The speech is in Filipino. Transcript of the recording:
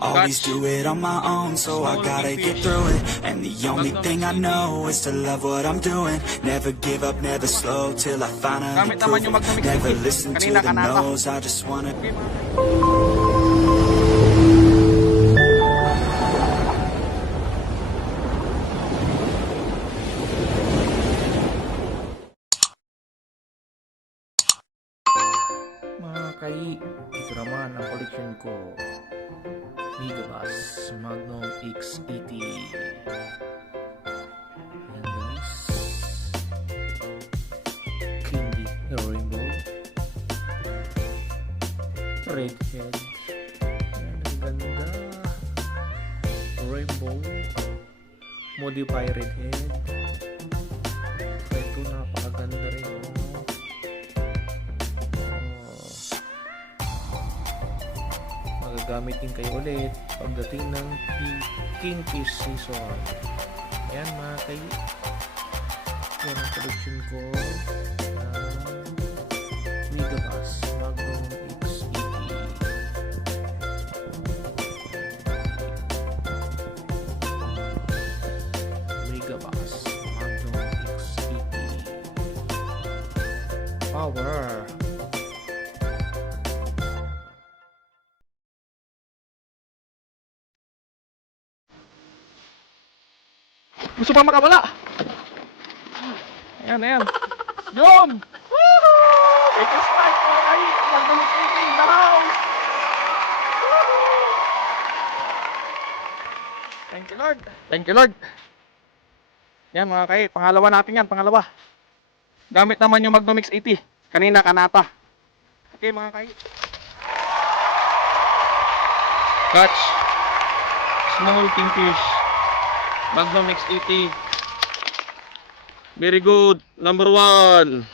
Always do it on my own, so I gotta get through it. And the only thing I know is to love what I'm doing. Never give up, never slow, till I finally prove it. Never listen to the no's, I just wanna... Mga kai, ito naman ang collection ko. Megabass Magnum X80. Ayan guys. Candy Rainbow. Redhead. Ayan, ang ganda. Rainbow. Modify Redhead. Ito, napakaganda rin. Magagamit din kayo ulit pagdating ng Kingfish season. Ayan mga kayo, yan ang collection ko ng Megabass Magnum X80. Megabass Magnum X80 Power. Gusto pa makawala. Ayan, ayan. Yun! Woohoo! Ito strike ko ay magdumutin na raw. Thank you Lord. Thank you Lord. Yan mga kay, pangalawa natin yan, pangalawa. Gamit naman yung Magnum X80. Kanina kanata. Okay mga kay. Catch. Small kingfish. Magnum X80. Very good. Number 1.